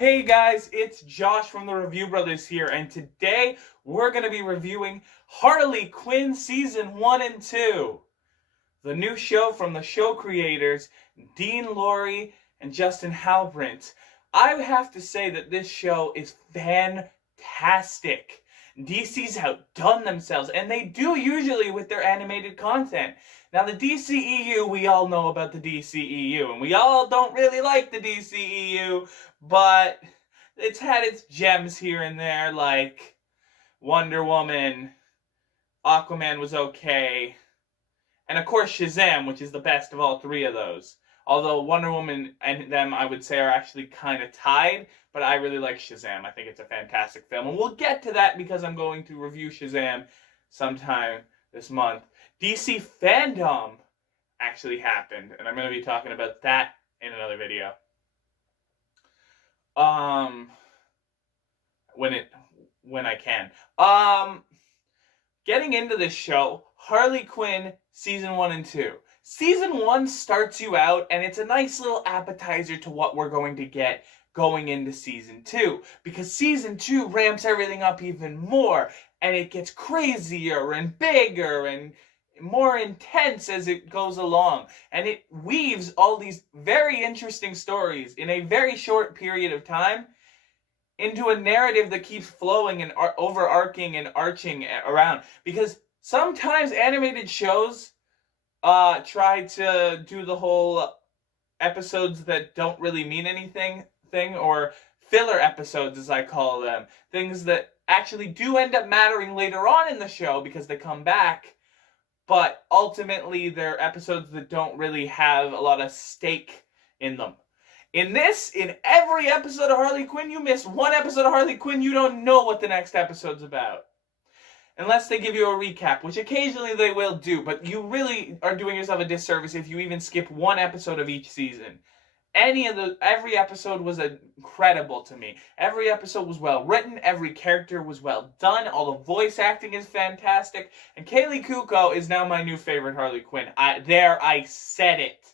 Hey guys, it's Josh from the Review Brothers here, and today we're going to be reviewing Harley Quinn Season 1 and 2. The new show from the show creators, Dean Lorey and Justin Halbrant. I have to say that this show is fantastic. DC's outdone themselves, and they do usually with their animated content. Now, the DCEU, we all know about the DCEU, and we all don't really like the DCEU, but it's had its gems here and there, like Wonder Woman, Aquaman was okay, and of course Shazam, which is the best of all three of those. Although Wonder Woman and them, I would say, are actually kind of tied, but I really like Shazam. I think it's a fantastic film, and we'll get to that because I'm going to review Shazam sometime this month. DC Fandom actually happened, and I'm going to be talking about that in another video. When I can. Getting into this show, Harley Quinn Season 1 and 2. Season 1 starts you out, and it's a nice little appetizer to what we're going to get going into Season 2. Because Season 2 ramps everything up even more, and it gets crazier and bigger and more intense as it goes along. And it weaves all these very interesting stories in a very short period of time into a narrative that keeps flowing and overarching and arching around. Because sometimes animated shows try to do the whole episodes that don't really mean anything thing, or filler episodes as I call them. Things that actually do end up mattering later on in the show because they come back, but ultimately they're episodes that don't really have a lot of stake in them. In every episode of Harley Quinn, you miss one episode of Harley Quinn, you don't know what the next episode's about. Unless they give you a recap, which occasionally they will do, but you really are doing yourself a disservice if you even skip one episode of each season. Every episode was incredible to me. Every episode was well written, every character was well done, all the voice acting is fantastic, and Kaylee Cuoco is now my new favorite Harley Quinn. I said it.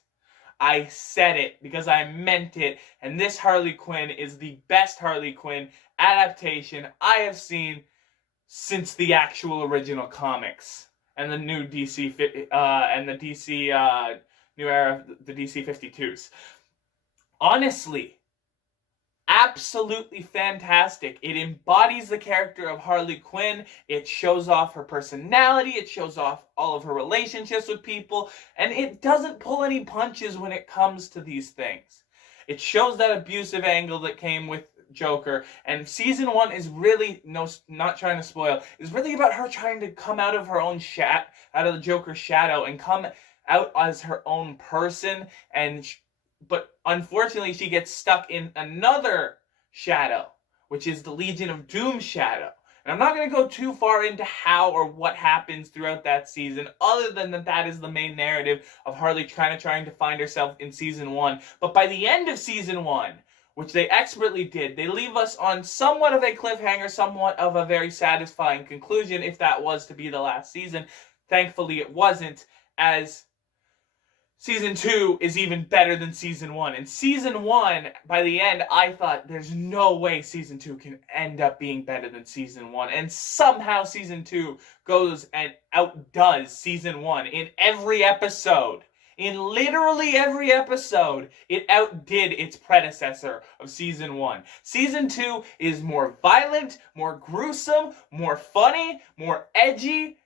I said it because I meant it, and this Harley Quinn is the best Harley Quinn adaptation I have seen since the actual original comics and the new DC and the DC new era of the DC 52s. Honestly, absolutely fantastic. It embodies the character of Harley Quinn. It shows off her personality. It shows off all of her relationships with people. And it doesn't pull any punches when it comes to these things. It shows that abusive angle that came with Joker. And Season 1 is really, not trying to spoil, is really about her trying to come out of her own out of the Joker's shadow and come out as her own person. But unfortunately, she gets stuck in another shadow, which is the Legion of Doom shadow. And I'm not going to go too far into how or what happens throughout that season, other than that is the main narrative of Harley trying to find herself in Season 1. But by the end of Season 1, which they expertly did, they leave us on somewhat of a cliffhanger, somewhat of a very satisfying conclusion, if that was to be the last season. Thankfully, it wasn't, as Season 2 is even better than Season 1. And Season 1, by the end, I thought there's no way Season 2 can end up being better than Season 1. And somehow Season 2 goes and outdoes Season 1 in every episode. In literally every episode, it outdid its predecessor of Season 1. Season 2 is more violent, more gruesome, more funny, more edgy,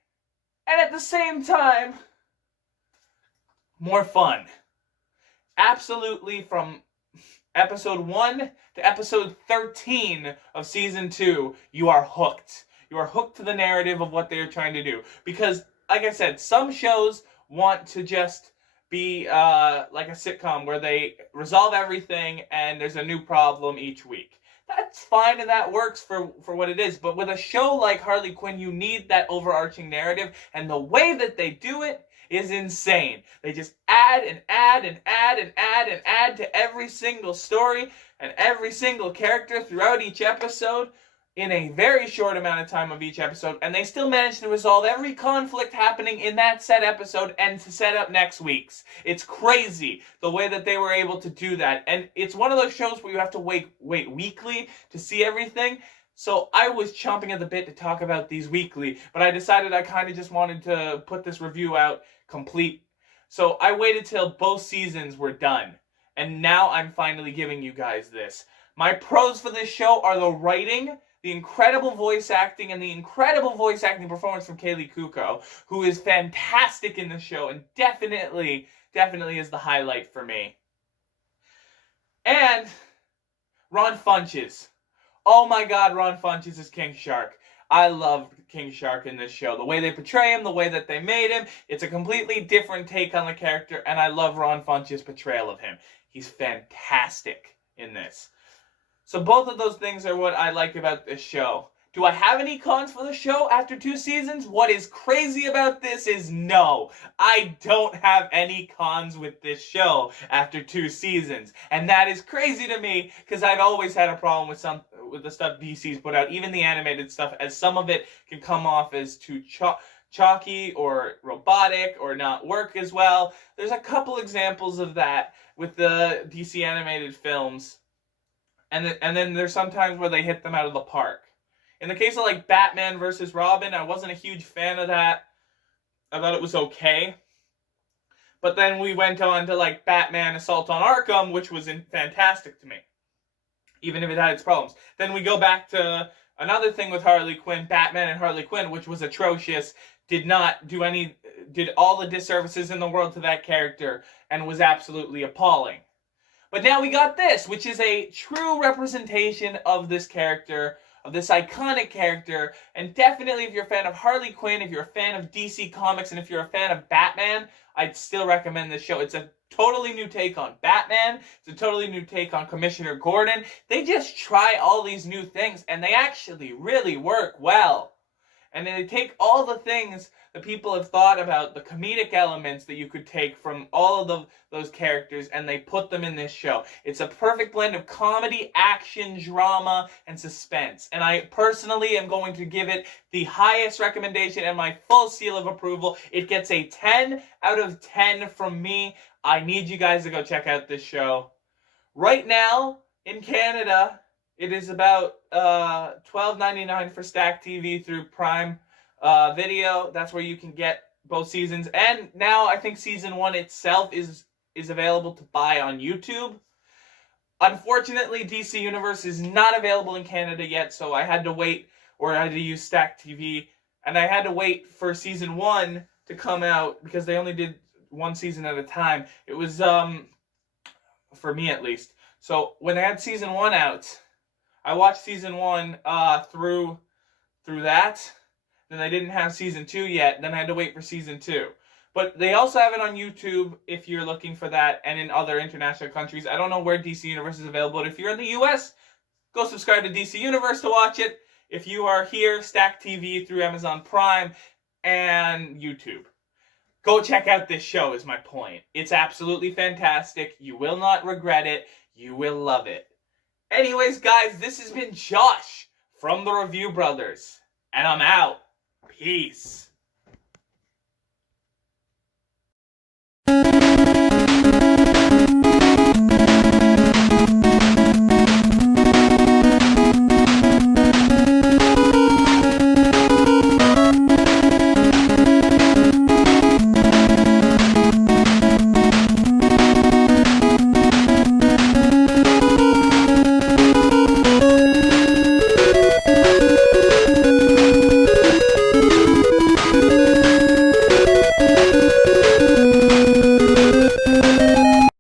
and at the same time, more fun. Absolutely, from episode 1 to episode 13 of Season 2, you are hooked. You are hooked to the narrative of what they are trying to do. Because, like I said, some shows want to just be like a sitcom where they resolve everything and there's a new problem each week. That's fine and that works for what it is. But with a show like Harley Quinn, you need that overarching narrative. And the way that they do it is insane. They just add and add and add and add and add to every single story and every single character throughout each episode in a very short amount of time of each episode, and they still managed to resolve every conflict happening in that said episode and to set up next week's. It's crazy the way that they were able to do that, and it's one of those shows where you have to wait weekly to see everything. So I was chomping at the bit to talk about these weekly, but I decided I kind of just wanted to put this review out complete. So I waited till both seasons were done, and now I'm finally giving you guys this. My pros for this show are the writing, the incredible voice acting, and the incredible voice acting performance from Kaylee Cuoco, who is fantastic in the show and definitely is the highlight for me. And Ron Funches. Oh my god, Ron Funches is King Shark. I love King Shark in this show. The way they portray him, the way that they made him, it's a completely different take on the character, and I love Ron Funches' portrayal of him. He's fantastic in this. So both of those things are what I like about this show. Do I have any cons for the show after 2 seasons? What is crazy about this is no. I don't have any cons with this show after 2 seasons. And that is crazy to me because I've always had a problem with the stuff DC's put out, even the animated stuff, as some of it can come off as too chalky or robotic or not work as well. There's a couple examples of that with the DC animated films. And then there's sometimes where they hit them out of the park. In the case of like Batman versus Robin, I wasn't a huge fan of that. I thought it was okay. But then we went on to like Batman Assault on Arkham, which was fantastic to me, even if it had its problems. Then we go back to another thing with Harley Quinn, Batman and Harley Quinn, which was atrocious, did all the disservices in the world to that character, and was absolutely appalling. But now we got this, which is a true representation of this character, of this iconic character, and definitely if you're a fan of Harley Quinn, if you're a fan of DC Comics, and if you're a fan of Batman, I'd still recommend this show. It's a totally new take on Batman. It's a totally new take on Commissioner Gordon. They just try all these new things, and they actually really work well. And then they take all the things that people have thought about, the comedic elements that you could take from all of those characters, and they put them in this show. It's a perfect blend of comedy, action, drama, and suspense. And I personally am going to give it the highest recommendation and my full seal of approval. It gets a 10 out of 10 from me. I need you guys to go check out this show. Right now, in Canada, it is about $12.99 for Stack TV through Prime Video. That's where you can get both seasons. And now I think season 1 itself is available to buy on YouTube. Unfortunately, DC Universe is not available in Canada yet, so I had to wait, or I had to use Stack TV, and I had to wait for season 1 to come out because they only did 1 season at a time. It was, for me at least. So when they had season 1 out, I watched season 1 through that. Then they didn't have season 2 yet. Then I had to wait for season 2. But they also have it on YouTube if you're looking for that, and in other international countries. I don't know where DC Universe is available. But if you're in the US, go subscribe to DC Universe to watch it. If you are here, Stack TV through Amazon Prime and YouTube. Go check out this show is my point. It's absolutely fantastic. You will not regret it. You will love it. Anyways, guys, this has been Josh from the Review Brothers, and I'm out. Peace.